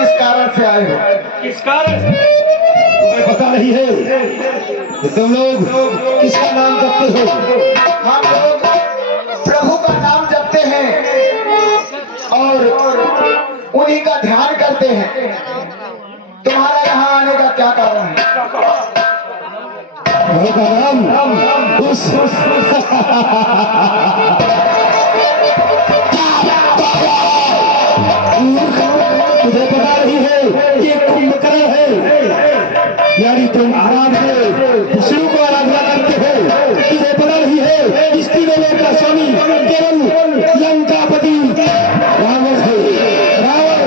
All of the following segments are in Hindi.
किस कारण से आए हो? किस कारण? तुम्हें पता नहीं है कि तुम लोग किसका नाम जपते हो? हम लोग प्रभु का नाम जपते हैं और उन्हीं का ध्यान करते हैं। तुम्हारा यहाँ आने का क्या कारण है? प्रभु का नाम उस तुझे पता नहीं है कि ये कुंभकर्ण है, यानी तुम आराध्य विष्णु को आराधना करते हो। तुझे पता नहीं है इस तीनों लोक का स्वामी केवल लंकापति रावण है। रावण,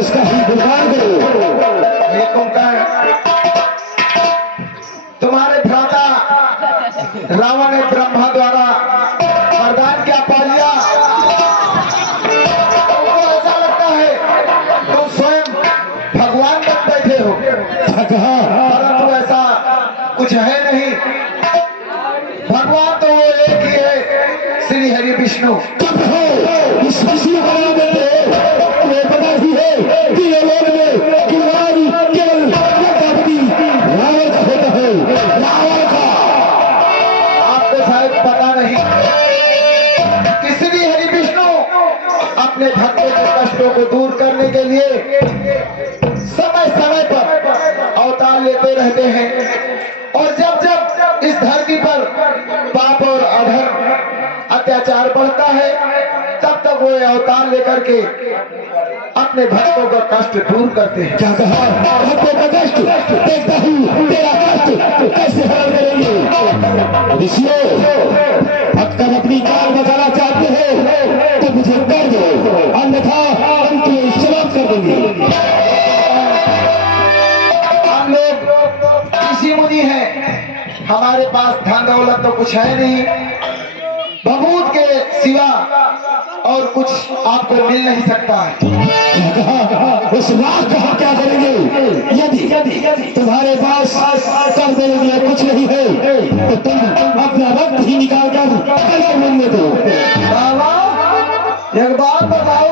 उसका ही गुणगान करो। ये कुंभकर्ण, तुम्हारे भ्राता रावण ने ब्रह्मा द्वारा वरदान क्या पा लिया? तुमको ऐसा लगता है तुम स्वयं भगवान बन बैठे हो, परंतु ऐसा कुछ है नहीं। भगवान तो वो एक ही है, श्री हरि विष्णु। इस विष्णु का नाम लेते हो। तुम्हें पता ही है कि ये लोग में गुणगान केवल लंकापति रावण का होता है। रावण का आपको शायद पता नहीं कि श्री हरि विष्णु अपने भक्तों के कष्टों को दूर करने के लिए समय समय पर अवतार लेते रहते हैं। और जब जब इस धरती पर पाप और अधर्म अत्याचार बढ़ता है, तब तक वो अवतार लेकर के अपने भक्तों का कष्ट दूर करते हैं। क्या कहा? भक्तों का कष्ट देखता हूँ, तेरा कष्ट कैसे हल करेंगे? ऋषियों, भक्तगण अपनी जान बचाना चाहते हो तो मुझे कर दो, अन्यथा हम तुम्हें समाप्त कर देंगे। हम लोग ऋषि मुनि हैं, हमारे पास धन दौलत तो कुछ है नहीं, भगवत के सिवा और कुछ आपको मिल नहीं सकता है। क्या कहा? उस रात का हम क्या करेंगे? यदि तुम्हारे पास कर देने के लिए कुछ नहीं है तो तुम अपना रक्त ही निकाल कर करके मिलने दो। बाबा, एक बात बताओ।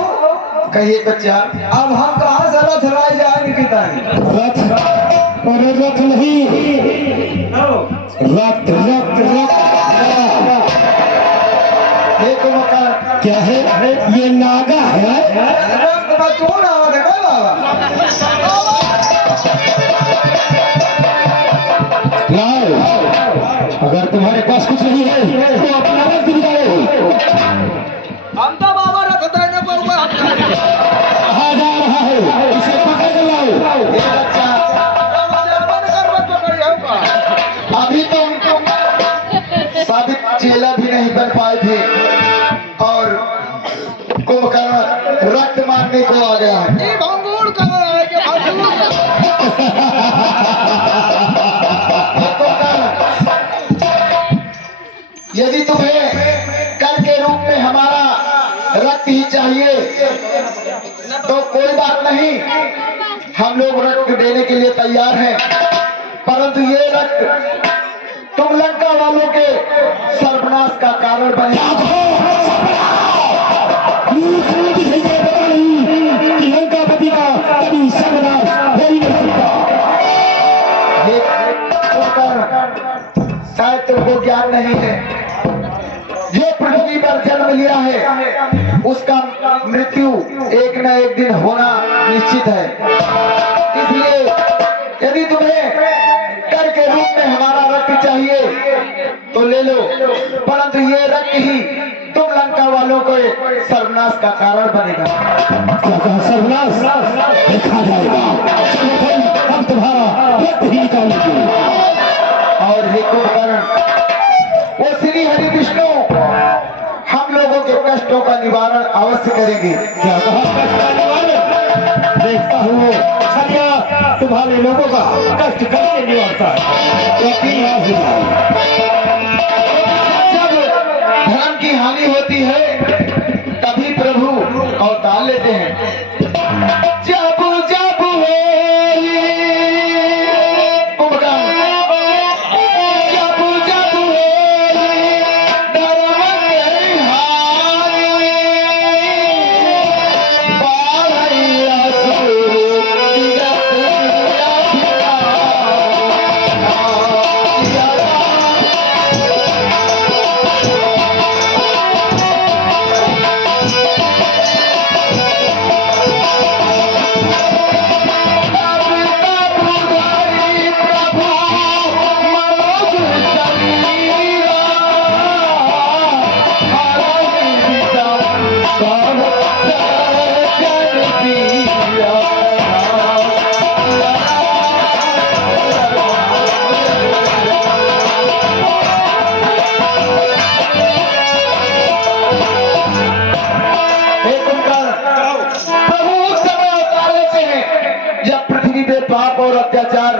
कहिए बच्चा। अब हम कहाँ से रथ राय जाएंगे पिताजी? रथ और रथ नहीं, रक्त रक्त रक्त। ये तो मकान क्या है? ये नागा है। रक्त बचून आवाज है बाबा। लाओ, अगर तुम्हारे पास कुछ नहीं है तो अपना रक्त निकालो। हम तो बाबा रथ देने पर कहाँ जा रहा है? इसे पकड़ कर लाओ। ये बच्चा अभी तो साबित चेला भी नहीं बन पाए थे और कुंभकर्ण रक्त मारने को आ गया है। यदि तुम्हें कर के रूप में हमारा रक्त ही चाहिए तो कोई बात नहीं, हम लोग रक्त देने के लिए तैयार हैं, परंतु ये रक्त तुम लंका वालों के सर्वनाश का कारण बने। कि लंकापति का कभी सर्वनाश हो ही नहीं सकता। शायद तुमको ज्ञान नहीं है, जो पृथ्वी पर जन्म लिया है उसका मृत्यु एक न एक दिन होना निश्चित है। इसलिए यदि तुम्हें कर के रूप में हमारा रक्त चाहिए तो ले लो, परंतु ये रक्त ही तुम लंका वालों को सर्वनाश का कारण बनेगा। क्या कहा? सर्वनाश देखा जाएगा। चलो भाई, हम तुम्हारा रक्त ही निकालेंगे। और हे कुंभकर्ण, वो श्री हरि विष्णु हम लोगों के कष्टों का निवारण अवश्य करेंगे। क्या कहा? कष्ट का निवारण? देखता हूँ सरिया तुम्हारे लोगों का कष्ट कैसे निवारता है। जब धर्म की हानि होती है तभी प्रभु अवतार लेते हैं। जब जब होली कुंभकर्ण, जब जब होली धर्म के हानि, बाढ़ैया सूर प्रभु उस समय अवतार लेते हैं जब पृथ्वी पे पाप और अत्याचार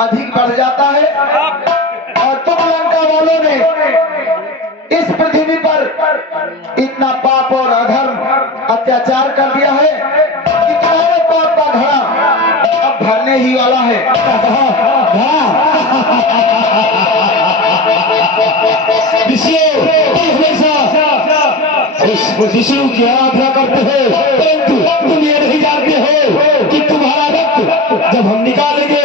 अधिक बढ़ जाता है, और तुम लंका वालों ने इस पृथ्वी पर इतना पाप और अधर्म अत्याचार कर दिया है कि तुम्हारे पाप का घड़ा अब भरने ही वाला है। विष्णु की आराधना करते हो, परंतु तुम ये नहीं जानते हो कि तुम्हारा रक्त जब हम निकालेंगे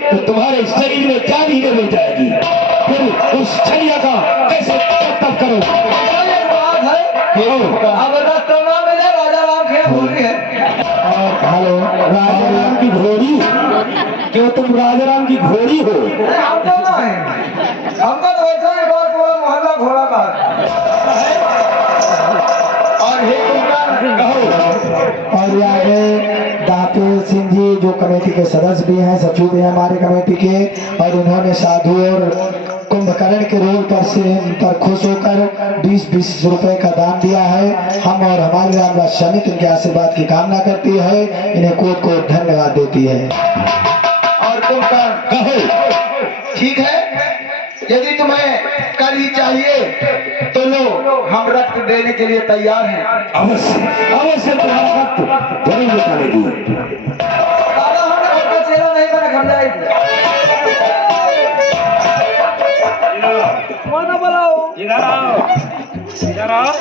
तो तुम्हारे शरीर में क्या नहीं मिल जाएगी। फिर उस छलिया का कैसे तब करो। अब रक्त ना मिले राजा राम खेल भूल रही है। हेलो, राजा राम की घोड़ी? क्यों तुम राजा राम की घोड़ी हो? हमको ना है, हमको तो वैसा ही बहुत पूरा मोहल्ला घोड़ा का और हे कहो। और आगे दातेल सिंह जी जो कमेटी के सदस्य भी हैं, सचिव भी हैं हमारे कमेटी के, और उन्होंने साधु और कुंभकर्ण के रोल पर खुश होकर 20-20 रुपए का दान दिया है। हम और हमारी रामदास समिति इनके आशीर्वाद की कामना करती है, इन्हें कोट कोट धन्यवाद देती है। और कुंभकर्ण कहो, ठीक है, यदि तुम्हें कल ही चाहिए तो लो, हम रक्त देने के लिए तैयार हैं। अवश्य अवश्य तुम्हारा रक्त जरूर निकालेगी। दादा हमने आपका चेहरा नहीं बना खम जाएगी। माना बुलाओ, इधर आओ, इधर आओ।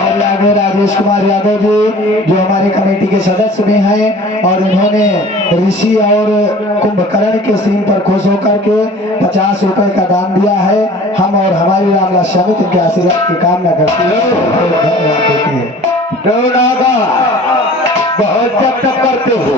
और आगे राजेश कुमार यादव जी जो हमारे कमेटी के सदस्य भी हैं, और उन्होंने ऋषि और कुंभकर्ण के सीन पर खुश होकर के 50 रुपए का दान दिया है। हम और हमारी रामदास समिति के आशीर्वाद की कामना करती है, धन्यवाद देती है। बहुत जब तक करते हो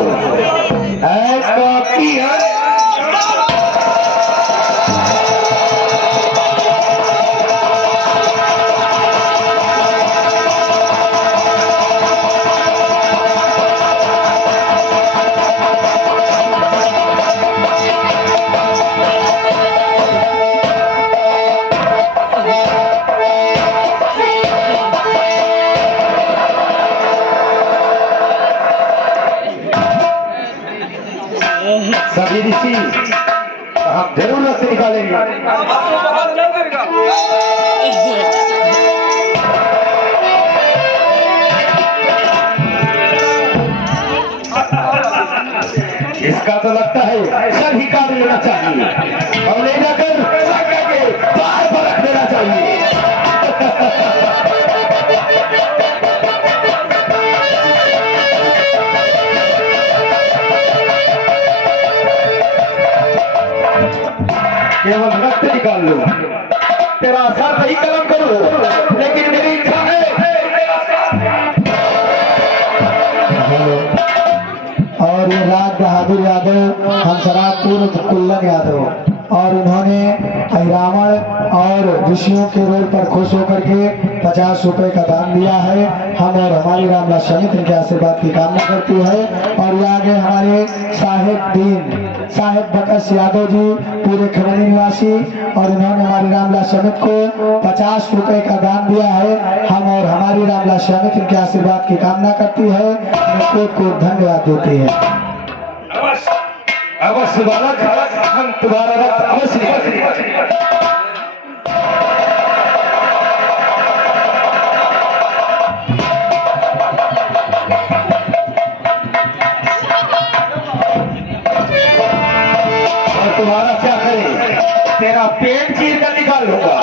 सभी ऋषि हम जरूर रक्त निकालेंगे। इसका तो लगता है सभी का लेना चाहिए और ले जाकर बाहर पर रख देना चाहिए। केवल रक्त निकाल लो, तेरा असर सही कलम करो, लेकिन मेरी इच्छा है। और ये राज बहादुर यादव, हंसराजपुर कुल्लन यादव, और उन्होंने रावण और ऋषियों के रोल पर खुश होकर के 50 रुपए का दान दिया है। हम और हमारी रामदास समिति के आशीर्वाद की कामना करती है। और ये आगे हमारे साहेब बकस यादव जी पूरे खमनी निवासी, और उन्होंने हमारी रामदास समिति को 50 रुपए का दान दिया है। हम और हमारी रामदास समिति के आशीर्वाद की कामना करती है, को धन्यवाद देती है। अवश्य बालक, हम तुम्हारा रक्त अवश्य। और तुम्हारा क्या करे, तेरा पेट चीर कर निकाल लूंगा।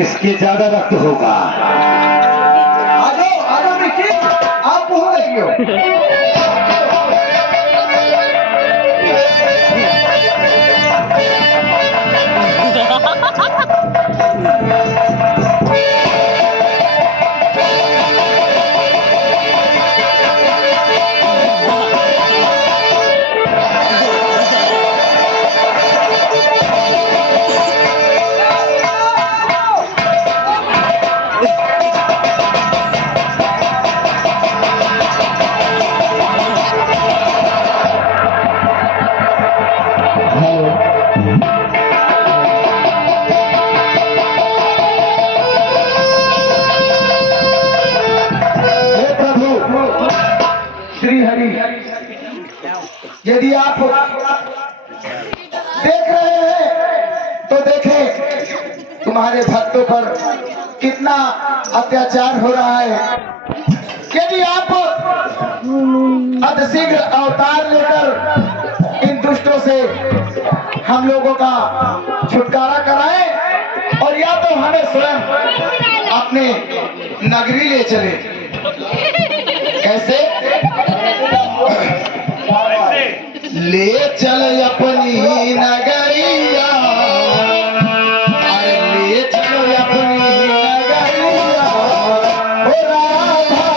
इसके ज्यादा रक्त होगा। आजो मिट्टी, आप कहाँ लगी हो? श्री हरि, यदि आप देख रहे हैं तो देखें तुम्हारे भक्तों पर कितना अत्याचार हो रहा है। यदि आप अतिशीघ्र अवतार लेकर इन दुष्टों से हम लोगों का छुटकारा कराएं और या तो हमें स्वयं अपने नगरी ले चले। कैसे? ले चल अपनी नगरिया, अरे ले चलो अपनी नगरिया, ओ राधा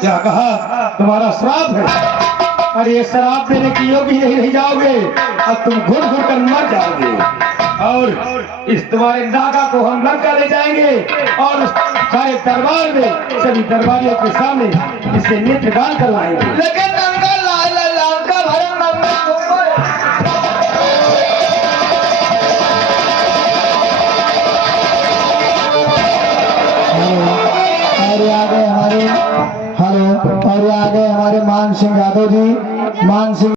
क्या कहा? तुम्हारा श्राप है। अरे ये शराब देने की योग्य नहीं रह जाओगे, अब तुम घुट घुट कर मर जाओगे। और इस तुम्हारे नागा को हम लंका ले जाएंगे और सारे दरबार में सभी दरबारियों के सामने इसे नेत्र दान करवाएंगे। लेकिन लंका भरम और आ गए हमारे मान सिंह यादव जी। मान सिंह